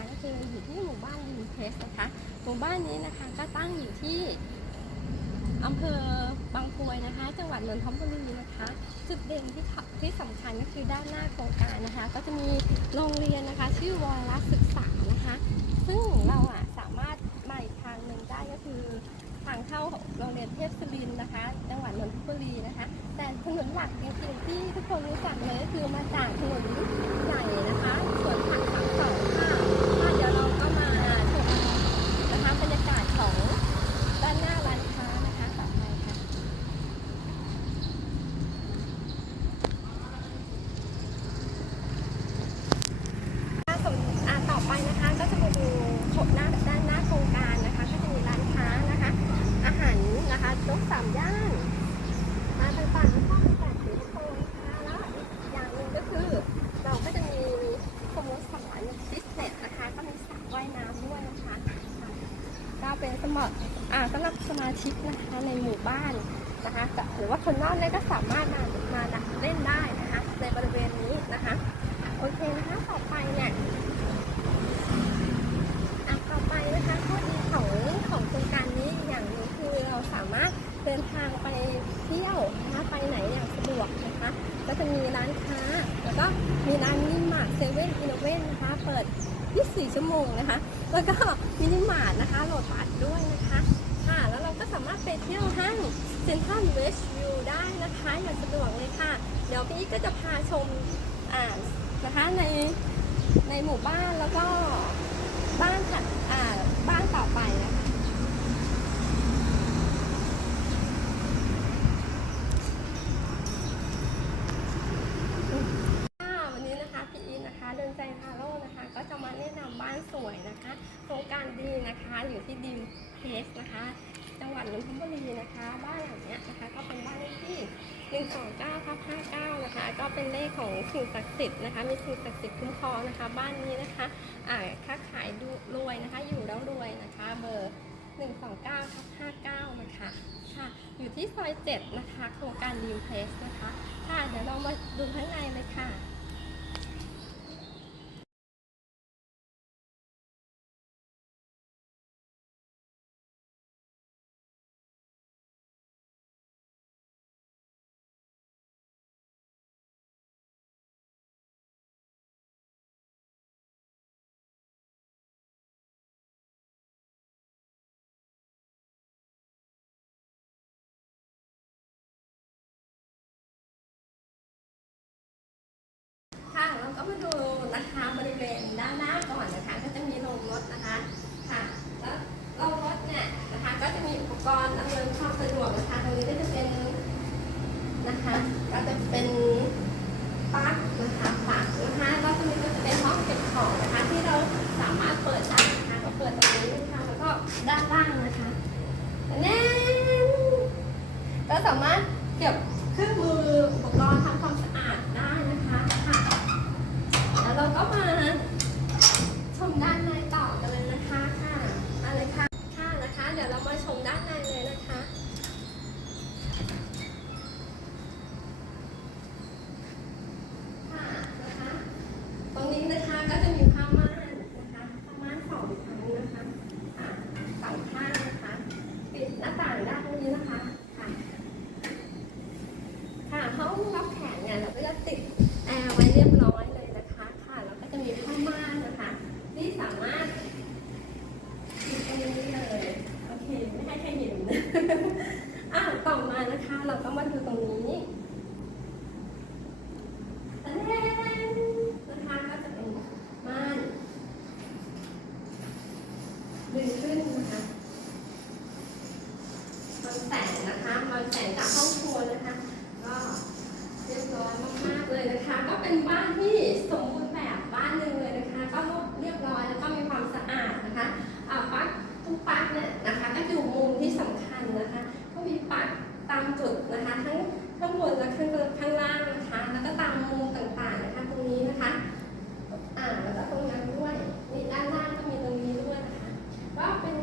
นะคะก็คืออยู่ที่หมู่บ้านลินเพสนะคะ หมู่บ้านนี้นะคะก็ตั้งอยู่ที่อำเภอบางกรวยนะคะ จังหวัดนนทบุรีนะคะ จุดเด่นที่ขับที่สำคัญก็คือด้านหน้าโครงการนะคะ ก็จะมีโรงเรียนนะคะ ชื่อวรศึกษานะคะ ซึ่งเราอะสามารถมาอีกทางหนึ่งได้ก็คือทางเข้าโรงเรียนเทพศิรินนะคะ จังหวัดนนทบุรีนะคะ แต่ถนนหลักจริงๆที่ทุกคนรู้จักเลยก็คือมาจากถนนใหญ่นะคะสวนผักสามสองค่ะค่ะเดี๋ยวเราก็มาชมนะคะบรรยากาศของด้านหน้าร้านค้านะคะต่อไปค่ะ อ่าสำอ่าต่อไปนะคะก็จะมาดูโครงหน้าด้านหน้าโครงการนะคะ ก็จะมีร้านค้านะคะ อาหารนะคะโต๊ะสามย่านมาต่างๆแล้วก็มีแต่สีโครงนะคะแล้วอีกอย่างหนึ่งก็คือ เราก็จะมีสโมสรฟิตเนสนะคะก็มีสระว่ายน้ำด้วยนะคะอ่าก็เป็นสมัครอ่าสำหรับสมาชิกนะคะในหมู่ บ้านนะคะหรือว่าคนนอกเนี่ยก็สามารถมามาเล่นได้นะคะในบริเวณนี้นะคะโอเคนะคะต่อไปเนี่ยอะต่อไปนะคะข้อดีของของโครงการนี้อย่างนึงคือเราสามารถเดินทางไปเที่ยวนะคะไปไหนอย่างสะดวกนะคะก็จะมีร้านค้า แล้วก็มีร้านมินิมาร์ทเซเว่นอีโนเวนนะคะเปิด 24 ชั่วโมงนะคะ แล้วก็มินิมาร์ทนะคะโหลดบัตรด้วยนะคะ สามารถไปเที่ยวห้างเซ็นทรัลเวสต์วิวได้นะคะอย่างสะดวกเลยค่ะ เดี๋ยวพี่ก็จะพาชมอ่านะคะในในหมู่บ้านแล้วก็บ้านถัดอ่าบ้านต่อไปนะคะวันนี้นะคะพี่อีทนะคะเดินใจพาโลนะคะ ก็จะมาแนะนำบ้านสวยนะคะ โครงการดีนะคะอยู่ที่ดิมเพสนะคะ จังหวัดนนทบุรีนะคะ บ้านหลังเนี้ยนะคะ ก็เป็นบ้านเลขที่ 129ทับ59 นะคะ ก็เป็นเลขของ สิทธิ์นะคะ มีสิ่งศักดิ์สิทธิ์คุ้มครองนะคะ บ้านนี้นะคะอ่าค้าขายดูรวยนะคะ อยู่แล้วรวยนะคะ เบอร์ 129ทับ59 นะคะค่ะ อยู่ที่ซอย 7 นะคะ โครงการดีมเพลสนะคะ ค่ะ เดี๋ยวเรามาดูข้างในเลยค่ะ ริเวณด้านหน้าก่อนนะคะ ก็จะมีโรงรถนะคะค่ะแล้วโรงรถเนี่ยนะคะก็จะมีอุปกรณ์อำนวยความสะดวกนะคะตรงนี้ก็จะเป็นนะคะก็จะเป็นปลั๊กนะคะปลั๊กนะคะแล้วตรงนี้ก็จะเป็นห้องเก็บของนะคะ ที่เราสามารถเปิดได้นะคะก็เปิดตรงนี้นะคะแล้วก็ด้านล่างนะคะแน่นเราสามารถเก็บเครื่องมืออุปกรณ์ทำความสะอาดได้นะคะค่ะ แล้วเราก็มาชมด้านในต่อกันเลยนะคะค่ะมาเลยค่ะค่ะนะคะ เดี๋ยวเรามาชมด้านในเลยนะคะ ค่ะนะคะ ตรงนี้นะคะก็จะมีผ้าม่านนะคะผ้าม่านสองชั้นนะคะค่ะสองข้างนะคะ ปิดหน้าต่างด้านนี้นะคะค่ะ ค่ะห้องรับแขกเนี่ยเราก็จะติดแอร์ไว้เรียบร้อยเลยนะคะ ค่ะแล้วก็จะมีผ้าม่านนะคะ ที่สามารถติดตรงนี้เลยโอเคไม่ให้ใครเห็น อะต่อมานะคะ เราก็มาดูตรงนี้ตะแดงนะคะก็จะเป็นม่านดึงขึ้นนะคะมันแสงนะคะมันแสงจากห้องครัวนะคะ ก็เรียบร้อยมากๆเลยนะคะ ก็เป็นบ้านที่สมบูรณ์แบบบ้านหนึ่งเลยนะคะ ก็เรียบร้อยแล้วก็มีความสะอาดนะคะอ่าปลั๊กทุกปลั๊กเนี่ยนะคะ ก็อยู่มุมที่สำคัญนะคะ ก็มีปลั๊กตามจุดนะคะ ทั้งข้างบนและข้างบนข้างล่างนะคะ แล้วก็ตามมุมต่างๆนะคะ ตรงนี้นะคะ อ่าแล้วก็ตรงนั้นด้วยนี่ด้านล่างก็มีตรงนี้ด้วยนะคะ ก็เป็น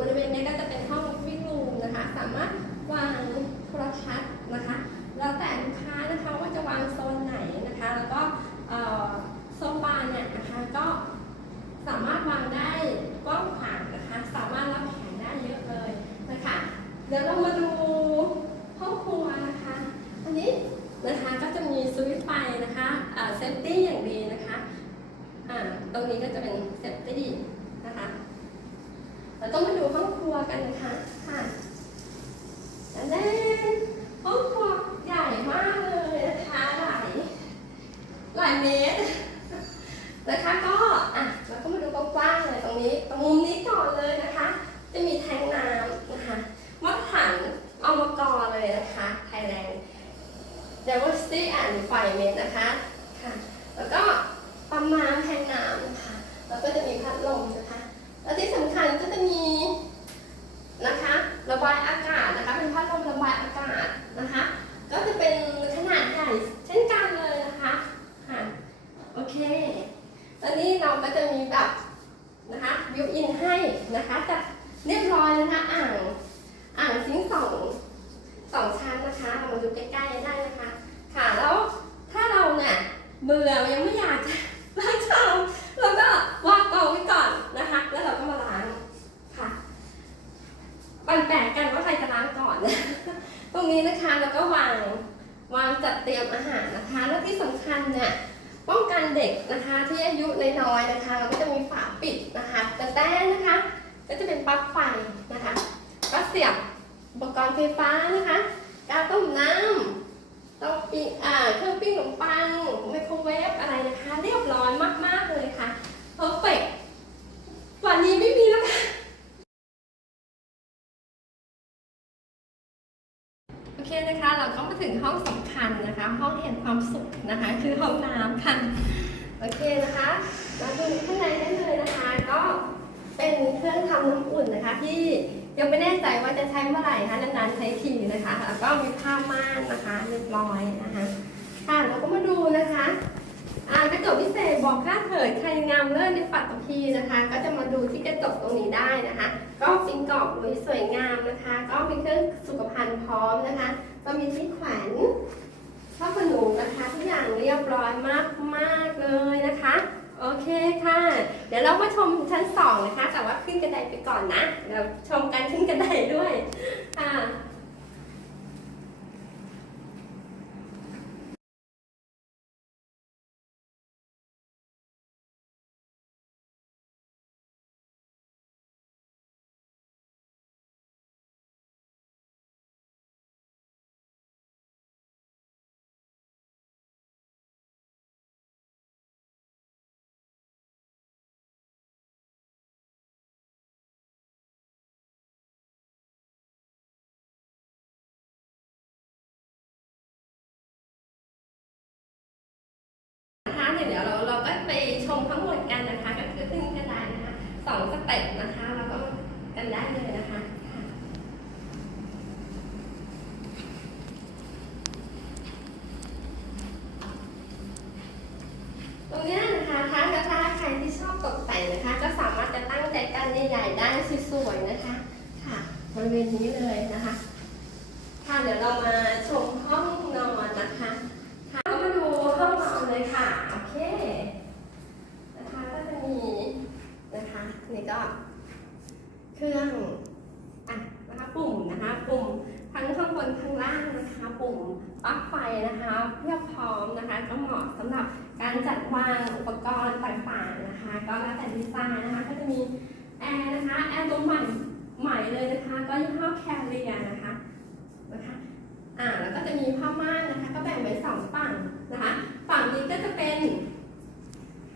บริเวณนี้ก็จะเป็นห้องวิ่งรูมนะคะ สามารถวางโทรทัศน์นะคะ แล้วแต่ลูกค้านะคะว่าจะวางโซนไหนนะคะ แล้วก็เอ่อ ดี๋ยวเรามาดูห้องครัวนะคะ อันนี้นะคะก็จะมีสวิตช์ไฟนะคะอ่าเซฟตี้อย่างดีนะคะอ่าตรงนี้ก็จะเป็นเซฟตี้นะคะเราต้องมาดูห้องครัวกันนะคะค่ะแล้วเล่นห้องครัวใหญ่มากเลยนะคะหลายหลาย เมตรนะคะก็อะเราก็มาดูกว้างๆเลยตรงนี้ ตรงมุมนี้ก่อนเลยนะคะ จะมีแทงน้ำนะคะมาตรฐานอมกรเลยนะคะไทยแลนด์ diversity and Environment นะคะค่ะ แล้วก็ปั๊มน้ำแทงน้ำนะคะ แล้วก็จะมีพัดลมนะคะ แล้วที่สำคัญก็จะมีนะคะ ระบายอากาศนะคะ เป็นพัดลมระบายอากาศนะคะ ก็จะเป็นขนาดใหญ่เช่นกันเลยนะคะค่ะโอเค ตอนนี้เราก็จะมีแบบนะคะบิวอินให้นะคะจัดเรียบร้อยนะคะอ่างอ่างซิงค์สองสองชั้นนะคะเรามาดูใกล้ๆได้นะคะ ค่ะแล้วถ้าเราเนี่ยเบื่อยังไม่อยากจะล้างชามเราก็วางกองไว้ก่อนนะคะ แล้วเราก็มาล้างค่ะ ปันแปลกกันว่าใครจะล้างก่อน ตรงนี้นะคะเราก็วางวางจัดเตรียมอาหารนะคะ แล้วที่สำคัญเนี่ยป้องกันเด็กนะคะที่อายุน้อยๆนะคะ เราก็จะมีฝาปิดนะคะแต่แต่นะคะ ก็จะเป็นปลั๊กไฟนะคะ ก็เสียบอุปกรณ์ไฟฟ้านะคะกาต้มน้ำเตาปิ้งอ่าเครื่องปิ้งขนมปังไมโครเวฟอะไรนะคะ เรียบร้อยมากๆเลยค่ะเพอร์เฟกว่านี้ไม่มีแล้วค่ะ โอเค นะคะ เราก็มาถึงห้องสำคัญนะคะ ห้องแห่งความสุขนะคะ คือห้องน้ำค่ะ โอเคนะคะ มาดูข้างในได้เลยนะคะ ก็เป็นเครื่องทำน้ำอุ่นนะคะที่ยังไม่แน่ใจว่าจะใช้เมื่อไหร่คะนานๆใช้ทีนะคะ แล้วก็มีผ้าม่านนะคะเรียบร้อยนะคะ ค่ะเราก็มาดูนะคะ อ่ากระจกพิเศษบอกค่าเถิดใครงามเลิศในปัตตภีนะคะ ก็จะมาดูที่กระจกตรงนี้ได้นะคะ ก็ฟิงกรอบไว้สวยงามนะคะ ก็มีเครื่องสุขภัณฑ์พร้อมนะคะ ก็มีที่แขวนผ้าขนหนูนะคะทุกอย่างเรียบร้อยมากมากเลยนะคะ โอเคค่ะ เดี๋ยวเรามาชมชั้นสองนะคะ แต่ว่าขึ้นกระไดไปก่อนนะเดี๋ยวชมการขึ้นกระไดด้วยค่ะ สองสเต็ปนะคะแล้วก็กันได้เลยนะคะตรงนี้นะคะถ้าถ้าใครที่ชอบตกแต่งนะคะ ก็สามารถจะตั้งใจกันใหญ่ๆได้สวยๆนะคะ ค่ะบริเวณนี้เลยนะคะ ค่ะเดี๋ยวเรามาชมห้องนอนนะคะ ค่ะก็มาดูห้องนอนเลยค่ะ โอเค นะคะก็จะมีนะคะ นี่ก็เค รื่องอะนะคะปุ่มนะคะปุ่มทั้งข้างบนข้างล่างนะคะปุ่มปลั๊กไฟนะคะเพียบพร้อมนะคะก็เหมาะสำหรับการจัดวางอุปกรณ์ต่างๆนะคะ ก็แล้วแต่ดีไซน์นะคะก็จะมีแอร์นะคะแอร์ตัวใหม่ใหม่เลยนะคะก็ยี่ห้อแคลเรียนะคะนะคะอ่าแล้วก็จะมีผ้าม่านนะคะ ก็แบ่งเป็นสองฝั่งนะคะ ฝั่งนี้ก็จะเป็น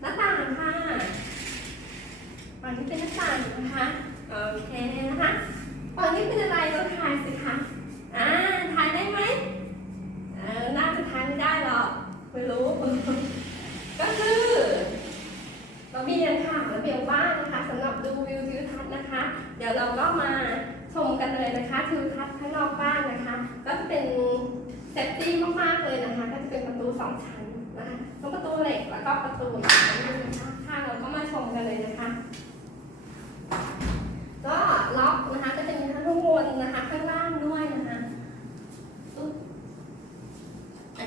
หน้าต่างค่ะฝั่งนี้เป็นหน้าต่างนะคะ โอเคนะคะฝั่งนี้เป็นอะไรเราทายสิคะอ่าทายได้ไหมเออน่าจะทายไม่ได้หรอกไม่รู้ก็คือระเบียงค่ะระเบียงบ้านนะคะสำหรับดูวิวทิวทัศน์นะคะ เดี๋ยวเราก็มาชมกันเลยนะคะทิวทัศน์ข้างนอกบ้านนะคะ ก็จะเป็นเซฟตี้มากๆเลยนะคะ ก็จะเป็นประตูสองชั้นนะคะทั้งประตูเหล็กแล้วก็ประตูอีกชั้นนึงนะคะค่ะเราก็มาชมกันเลยนะคะ ก็ล็อกนะคะก็จะมีทั้งข้างบนนะคะข้างล่างด้วยนะคะอุ๊ยอะ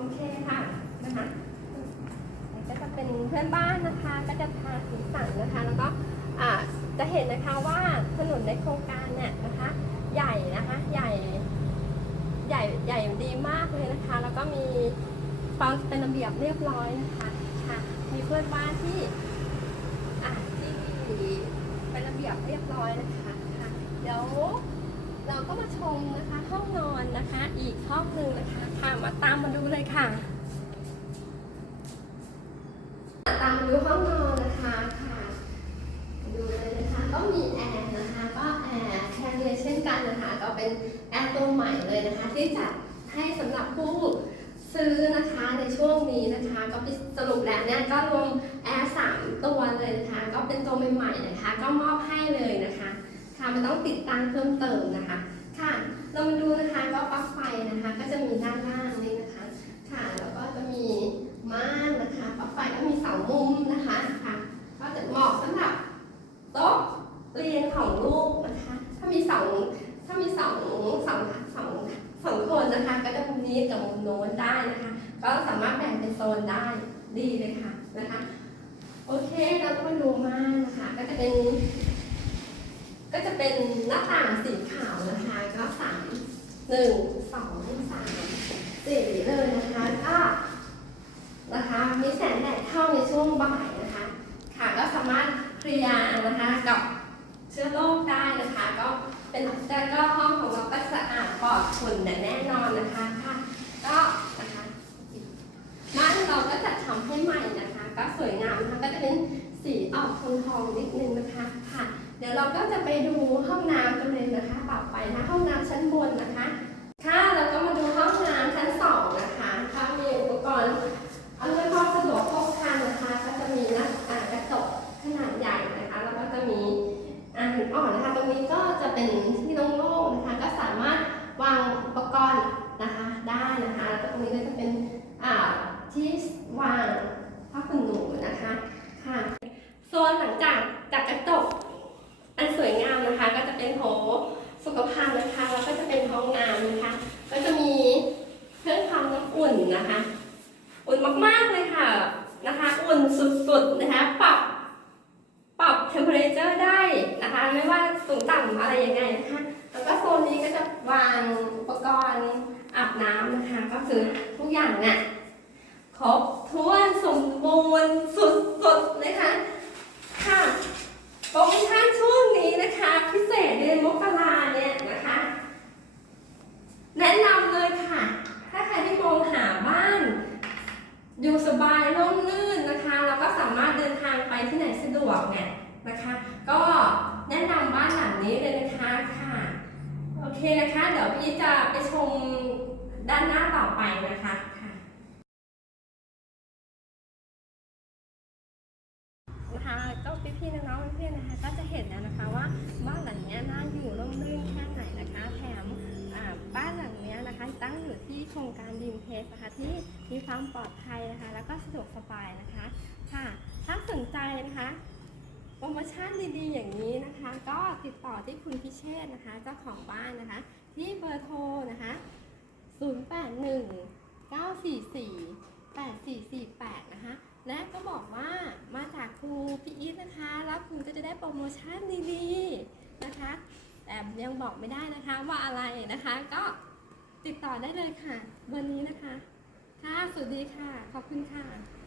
โอเคค่ะนะคะก็จะเป็นเพื่อนบ้านนะคะ ก็จะทาสีสันนะคะ แล้วก็จะเห็นห็นนะคะว่าถนนในโครงการเนี่ยนะคะ ใหญ่นะคะใหญ่ใหญ่ใหญ่ดีมากเลยนะคะ แล้วก็มีความเป็นระเบียบเรียบร้อยนะคะค่ะ มีเพื่อนบ้านที่อะที่เป็นระเบียบเรียบร้อยนะคะค่ะเดี๋ยวเราก็มาชมนะคะห้อง นะคะ อีกห้องหนึ่งนะคะค่ะมาตามมาดูเลยค่ะ ตามดูห้องนอนนะคะค่ะ ดูเลยนะคะก็มีแอร์นะคะ ก็แอร์แคเรียเช่นกันนะคะ ก็เป็นแอร์ตัวใหม่เลยนะคะ ที่จัดให้สำหรับผู้ซื้อนะคะในช่วงนี้นะคะ ก็สรุปแล้วเนี่ยก็รวมแอร์สามตัวเลยนะคะ ก็เป็นตัวใหม่ๆนะคะ ก็มอบให้เลยนะคะ ค่ะไม่ต้องติดตั้งเพิ่มเติมนะคะ เรามาดูนะคะก็ปลั๊กไฟนะคะ ก็จะมีด้านล่างนี่นะคะ ค่ะ แล้วก็จะมีม่านนะคะปลั๊กไฟก็มีเสามุมนะคะค่ะ ก็จะเหมาะสำหรับโต๊ะเรียนของลูกนะคะ ถ้ามีสองถ้ามีสองสองสองสองคนนะคะ ก็จะมุมนี้กับมุมโน้นได้นะคะ ก็สามารถแบ่งเป็นโซนได้ดีเลยค่ะนะคะ โอเคเราก็มาดูม่านนะคะ ก็จะเป็น ก็จะเป็นหน้าต่างสีขาวนะคะ ก็สาม หนึ่งสองสามสี่เลยนะคะก็ นะคะมีแสงแดดเข้าในช่วงบ่ายนะคะ ค่ะก็สามารถเคลียร์นะคะกับเชื้อโรคได้นะคะ ก็เป็นแต่ก็ห้องของเราก็สะอาดปลอดฝุ่นแน่นอนนะคะค่ะ ก็นะคะบ้านเราก็จัดทำให้ใหม่ นะคะ ก็สวยงามนะคะก็จะเป็นสีออกทองทองนิดนึงนะคะค่ะ เดี๋ยวเราก็จะไปดูห้องน้ำกันเลยนะคะต่อไปนะห้องน้ำชั้นบนนะคะ ค่ะแล้วก็มาดูห้องน้ำชั้นสองนะคะค่ะมีอุปกรณ์อำนวยความสะดวกครบครันนะคะ ก็จะมีหน้าอ่างกระจกขนาดใหญ่นะคะ แล้วก็จะมีอ่างหินอ่อนนะคะ ตรงนี้ก็จะเป็นที่โล่งๆนะคะ ก็สามารถวางอุปกรณ์นะคะได้นะคะแล้วตรงนี้ก็จะเป็นอ่าที่วาง ผ้าขนหนูนะคะค่ะโซนหลังจากจากกระจกอันสวยงามนะคะ ก็จะเป็นโถสุขภัณฑ์นะคะแล้วก็จะเป็นห้องน้ำนะคะ ก็จะมีเครื่องทำน้ำอุ่นนะคะ อุ่นมากๆเลยค่ะนะคะ อุ่นสุดๆนะคะปรับปรับ temperature ได้นะคะ ไม่ว่าสูงต่ำอะไรยังไงนะคะแล้วก็โซนนี้ก็จะวางอุปกรณ์อาบน้ำนะคะ ก็คือทุกอย่างเนี่ยครบถ้วนสมบูรณ์สุดๆเลยค่ะ ค่ะโปรโมชั่นช่วงนี้นะคะ พิเศษเดือนมกราเนี่ยนะคะ แนะนำเลยค่ะ ถ้าใครที่มองหาบ้าน อยู่สบายร่มรื่นนะคะ แล้วก็สามารถเดินทางไปที่ไหนสะดวกเนี่ยนะคะ ก็แนะนำบ้านหลังนี้เลยนะคะค่ะ โอ เคนะคะ เดี๋ยวพี่จะไปชมด้านหน้าต่อไปนะคะค่ะนะคะก็พี่ๆน้องๆเพื่อนๆนะคะ ก็จะเห็นแล้วนะคะว่าบ้านหลังนี้น่าอยู่ร่มรื่นแค่ไหนนะคะแถมบ้านหลังนี้นะคะตั้งอยู่ที่โครงการดีมเพสนะคะที่มีความปลอดภัยนะคะ แล้วก็สะดวกสบายนะคะค่ะถ้าสนใจนะคะ โปรโมชั่นดีๆ อย่างนี้นะคะ ก็ติดต่อที่คุณพิเชษนะคะ เจ้าของบ้านนะคะ ที่เบอร์โทรนะคะ 081 944 8448 นะคะ และก็บอกว่ามาจากครูพี่อีทนะคะ แล้วคุณก็จะได้โปรโมชั่นดีๆนะคะ แต่ยังบอกไม่ได้นะคะว่าอะไรนะคะ ก็ติดต่อได้เลยค่ะ เบอร์นี้นะคะ ค่ะ สวัสดีค่ะ ขอบคุณค่ะ